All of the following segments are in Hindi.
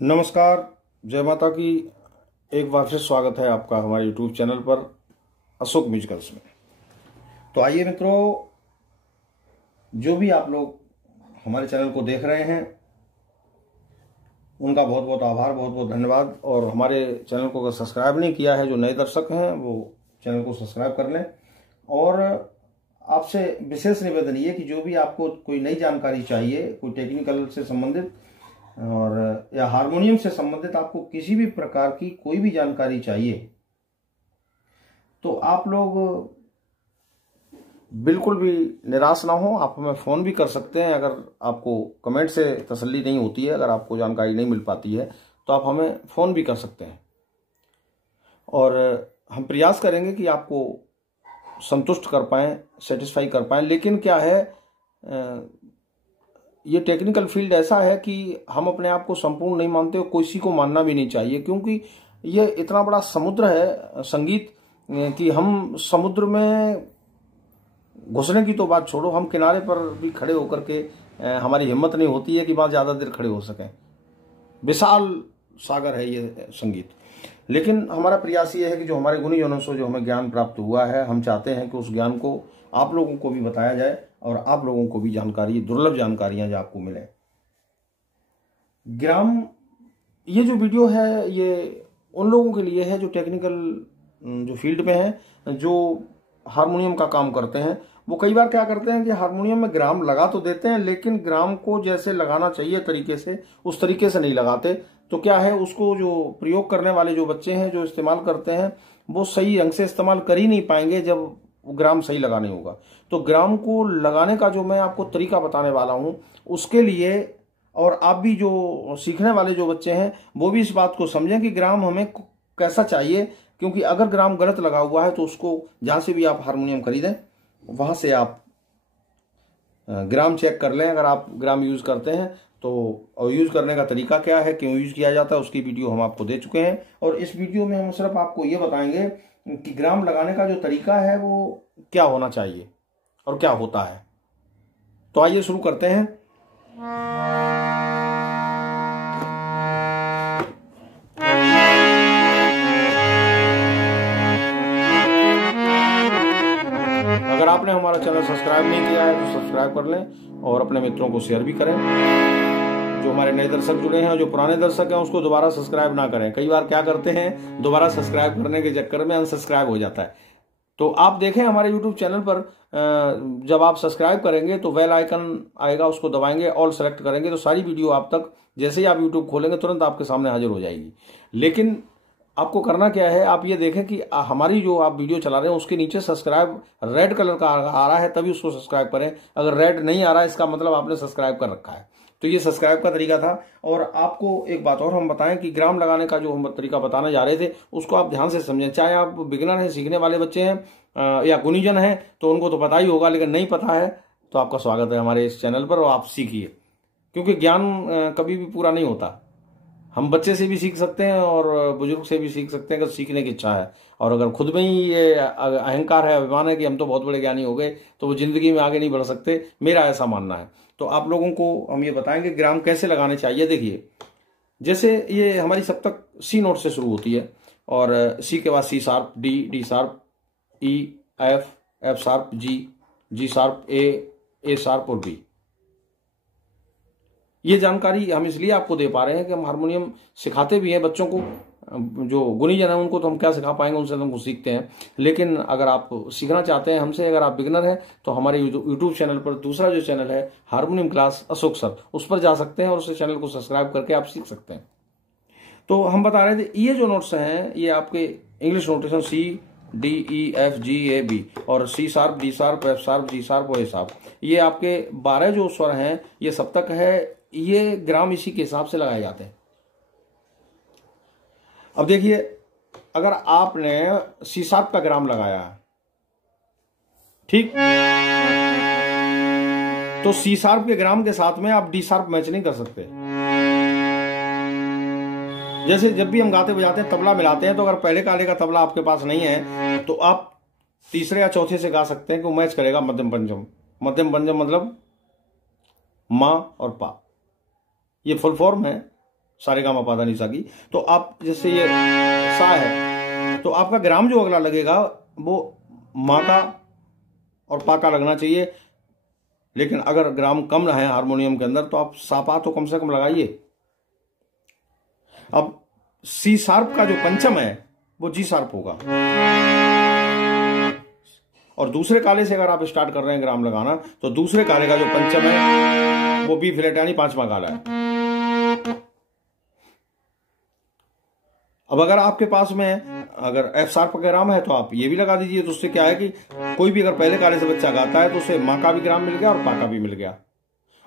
नमस्कार, जय माता की। एक बार फिर स्वागत है आपका हमारे यूट्यूब चैनल पर अशोक म्यूजिकल्स में। तो आइए मित्रों, जो भी आप लोग हमारे चैनल को देख रहे हैं उनका बहुत बहुत आभार, बहुत बहुत धन्यवाद। और हमारे चैनल को अगर सब्सक्राइब नहीं किया है, जो नए दर्शक हैं वो चैनल को सब्सक्राइब कर लें। और आपसे विशेष निवेदन ये कि जो भी आपको कोई नई जानकारी चाहिए, कोई टेक्निकल से संबंधित और या हारमोनियम से संबंधित आपको किसी भी प्रकार की कोई भी जानकारी चाहिए, तो आप लोग बिल्कुल भी निराश ना हो। आप हमें फ़ोन भी कर सकते हैं। अगर आपको कमेंट से तसल्ली नहीं होती है, अगर आपको जानकारी नहीं मिल पाती है, तो आप हमें फ़ोन भी कर सकते हैं और हम प्रयास करेंगे कि आपको संतुष्ट कर पाएँ, सेटिस्फाई कर पाएँ। लेकिन क्या है, ये टेक्निकल फील्ड ऐसा है कि हम अपने आप को संपूर्ण नहीं मानते और किसी को मानना भी नहीं चाहिए, क्योंकि ये इतना बड़ा समुद्र है संगीत कि हम समुद्र में घुसने की तो बात छोड़ो, हम किनारे पर भी खड़े होकर के हमारी हिम्मत नहीं होती है कि वहाँ ज़्यादा देर खड़े हो सकें। विशाल सागर है ये संगीत। लेकिन हमारा प्रयास ये है कि जो हमारे गुणीजनों से जो हमें ज्ञान प्राप्त हुआ है, हम चाहते हैं कि उस ज्ञान को आप लोगों को भी बताया जाए और आप लोगों को भी जानकारी, दुर्लभ जानकारियां जो आपको मिले। ग्राम, ये जो वीडियो है ये उन लोगों के लिए है जो टेक्निकल जो फील्ड में है, जो हारमोनियम का काम करते हैं। वो कई बार क्या करते हैं कि हारमोनियम में ग्राम लगा तो देते हैं, लेकिन ग्राम को जैसे लगाना चाहिए तरीके से, उस तरीके से नहीं लगाते। तो क्या है, उसको जो प्रयोग करने वाले जो बच्चे हैं, जो इस्तेमाल करते हैं, वो सही ढंग से इस्तेमाल कर ही नहीं पाएंगे जब ग्राम सही लगाने होगा। तो ग्राम को लगाने का जो मैं आपको तरीका बताने वाला हूं, उसके लिए, और आप भी जो सीखने वाले जो बच्चे हैं वो भी इस बात को समझें कि ग्राम हमें कैसा चाहिए। क्योंकि अगर ग्राम गलत लगा हुआ है तो उसको, जहां से भी आप हारमोनियम खरीदें वहां से आप ग्राम चेक कर लें। अगर आप ग्राम यूज करते हैं तो, और यूज करने का तरीका क्या है, क्यों यूज किया जाता है, उसकी वीडियो हम आपको दे चुके हैं। और इस वीडियो में हम सिर्फ आपको ये बताएंगे कि ग्राम लगाने का जो तरीका है वो क्या होना चाहिए और क्या होता है। तो आइए शुरू करते हैं। अगर आपने हमारा चैनल सब्सक्राइब नहीं किया है तो सब्सक्राइब कर लें और अपने मित्रों को शेयर भी करें। जो हमारे नए दर्शक जुड़े हैं और जो पुराने दर्शक हैं उसको दोबारा सब्सक्राइब ना करें। कई बार क्या करते हैं, दोबारा सब्सक्राइब करने के चक्कर में अनसब्सक्राइब हो जाता है। तो आप देखें हमारे यूट्यूब चैनल पर, जब आप सब्सक्राइब करेंगे तो बेल आइकन आएगा, उसको दबाएंगे, ऑल सेलेक्ट करेंगे तो सारी वीडियो आप तक, जैसे ही आप यूट्यूब खोलेंगे तुरंत आपके सामने हाजिर हो जाएगी। लेकिन आपको करना क्या है, आप ये देखें कि हमारी जो आप वीडियो चला रहे हैं उसके नीचे सब्सक्राइब रेड कलर का आ रहा है, तभी उसको सब्सक्राइब करें। अगर रेड नहीं आ रहा है, इसका मतलब आपने सब्सक्राइब कर रखा है। तो ये सब्सक्राइब का तरीका था। और आपको एक बात और हम बताएं कि ग्राम लगाने का जो हम तरीका बताने जा रहे थे उसको आप ध्यान से समझें। चाहे आप बिगिनर हैं, सीखने वाले बच्चे हैं या गुणीजन हैं, तो उनको तो पता ही होगा, लेकिन नहीं पता है तो आपका स्वागत है हमारे इस चैनल पर और आप सीखिए। क्योंकि ज्ञान कभी भी पूरा नहीं होता। हम बच्चे से भी सीख सकते हैं और बुजुर्ग से भी सीख सकते हैं अगर सीखने की इच्छा है। और अगर खुद में ही ये अहंकार है, अभिमान है कि हम तो बहुत बड़े ज्ञानी हो गए, तो वो जिंदगी में आगे नहीं बढ़ सकते, मेरा ऐसा मानना है। तो आप लोगों को हम ये बताएंगे ग्राम कैसे लगाने चाहिए। देखिए, जैसे ये हमारी सप्तक सी नोट से शुरू होती है और सी के बाद C sharp, D, D sharp, E, F, F sharp, G, G sharp, A sharp और बी। ये जानकारी हम इसलिए आपको दे पा रहे हैं कि हम हारमोनियम सिखाते भी हैं बच्चों को। जो गुणीजन है उनको तो हम क्या सिखा पाएंगे, उनसे तो हम कुछ सीखते हैं। लेकिन अगर आप सीखना चाहते हैं हमसे, अगर आप बिगिनर हैं, तो हमारे यूट्यूब चैनल पर दूसरा जो चैनल है हारमोनियम क्लास अशोक सर, उस पर जा सकते हैं और उस चैनल को सब्सक्राइब करके आप सीख सकते हैं। तो हम बता रहे थे, ये जो नोट्स हैं ये आपके English notation C, D, E, F, G, A, B और C sharp, D sharp, F sharp, G sharp और ए शार्प, ये आपके 12 जो स्वर हैं, ये सप्तक है। ये ग्राम इसी के हिसाब से लगाए जाते हैं। अब देखिए, अगर आपने सी शार्प का ग्राम लगाया है, ठीक, तो सी शार्प के ग्राम के साथ में आप डी शार्प मैच नहीं कर सकते। जैसे जब भी हम गाते बजाते हैं, तबला मिलाते हैं, तो अगर पहले काले का तबला आपके पास नहीं है तो आप तीसरे या चौथे से गा सकते हैं कि वो मैच करेगा मध्यम पंचम। मध्यम पंचम मतलब माँ और पा, ये फुल फॉर्म है। सारेगामा पाधा निसा की। तो आप जैसे ये सा है तो आपका ग्राम जो अगला लगेगा वो मा का और पा का लगना चाहिए। लेकिन अगर ग्राम कम है हारमोनियम के अंदर तो आप सा पा तो कम से कम लगाइए। अब सी शार्प का जो पंचम है वो जी शार्प होगा। और दूसरे काले से अगर आप स्टार्ट कर रहे हैं ग्राम लगाना तो दूसरे काले का जो पंचम है वो बी फ्लैट यानी पांचवा काला है। अब अगर आपके पास में अगर एफ शार्प का ग्राम है तो आप ये भी लगा दीजिए। तो उससे क्या है कि कोई भी अगर पहले काले से बच्चा गाता है तो उसे माँ का भी ग्राम मिल गया और पा का भी मिल गया।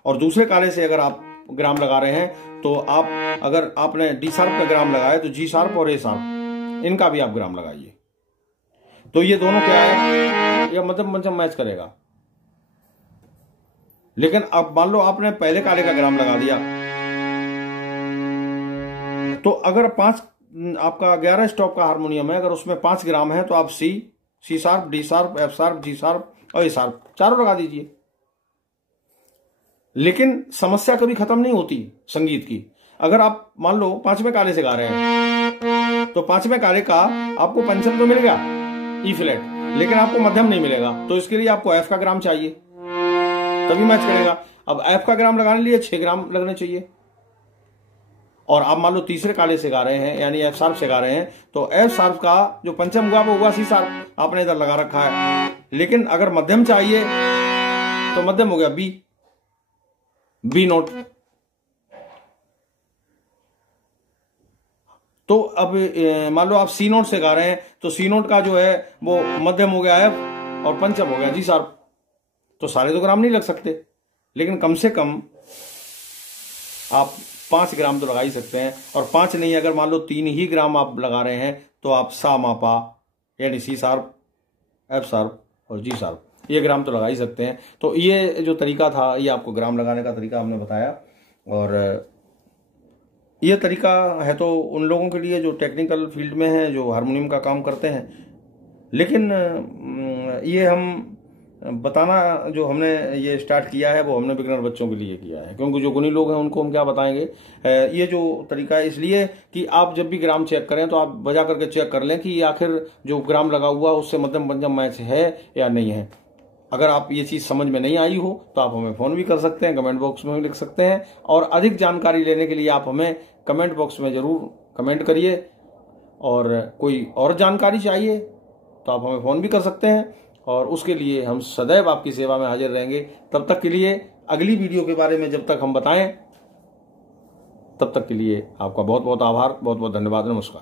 और दूसरे काले से अगर आप ग्राम लगा रहे हैं तो आप अगर आपने डी शार्प का ग्राम लगाया तो जी शार्प और ए शार्प इनका भी आप ग्राम लगाइए। तो ये दोनों क्या है, यह मध्यम पंचम मैच करेगा। लेकिन अब मान लो आपने पहले काले का ग्राम लगा दिया तो अगर आपका 11 स्टॉप का हारमोनियम है, अगर उसमें 5 ग्राम है तो आप C sharp, D sharp, F sharp, G sharp और ए शार्प चारों लगा दीजिए। लेकिन समस्या कभी खत्म नहीं होती संगीत की। अगर आप मान लो 5वें काले से गा रहे हैं तो 5वें काले का आपको पंचम तो मिल गया ई फ्लैट, लेकिन आपको मध्यम नहीं मिलेगा। तो इसके लिए आपको एफ का ग्राम चाहिए तभी मैच करेगा। अब एफ का ग्राम लगाने लिए 6 ग्राम लगने चाहिए। और आप मान लो तीसरे काले से गा रहे हैं यानी एफ शार्प से गा रहे हैं तो एफ शार्प का जो पंचम हुआ वो हुआ सी शार्प, आपने इधर लगा रखा है। लेकिन अगर मध्यम चाहिए तो मध्यम हो गया बी नोट। तो अब मान लो आप सी नोट से गा रहे हैं तो सी नोट का जो है वो मध्यम हो गया एफ और पंचम हो गया जी शार्प। तो सारे तो ग्राम नहीं लग सकते, लेकिन कम से कम आप 5 ग्राम तो लगा ही सकते हैं। और 5 नहीं, अगर मान लो 3 ही ग्राम आप लगा रहे हैं तो आप सा मा पा यानी सी शार्प, एफ शार्प और जी शार्प ये ग्राम तो लगा ही सकते हैं। तो ये जो तरीका था ये आपको ग्राम लगाने का तरीका हमने बताया। और ये तरीका है तो उन लोगों के लिए जो टेक्निकल फील्ड में हैं, जो हारमोनियम का काम करते हैं। लेकिन ये हम बताना जो हमने ये स्टार्ट किया है वो हमने बिगिनर बच्चों के लिए किया है, क्योंकि जो गुणी लोग हैं उनको हम क्या बताएंगे। ये जो तरीका है इसलिए कि आप जब भी ग्राम चेक करें तो आप बजा करके चेक कर लें कि आखिर जो ग्राम लगा हुआ उससे मध्यम पंचम मैच है या नहीं है। अगर आप ये चीज़ समझ में नहीं आई हो तो आप हमें फ़ोन भी कर सकते हैं, कमेंट बॉक्स में भी लिख सकते हैं। और अधिक जानकारी लेने के लिए आप हमें कमेंट बॉक्स में ज़रूर कमेंट करिए। और कोई और जानकारी चाहिए तो आप हमें फ़ोन भी कर सकते हैं और उसके लिए हम सदैव आपकी सेवा में हाजिर रहेंगे। तब तक के लिए अगली वीडियो के बारे में जब तक हम बताएं तब तक के लिए आपका बहुत बहुत आभार, बहुत बहुत धन्यवाद, नमस्कार।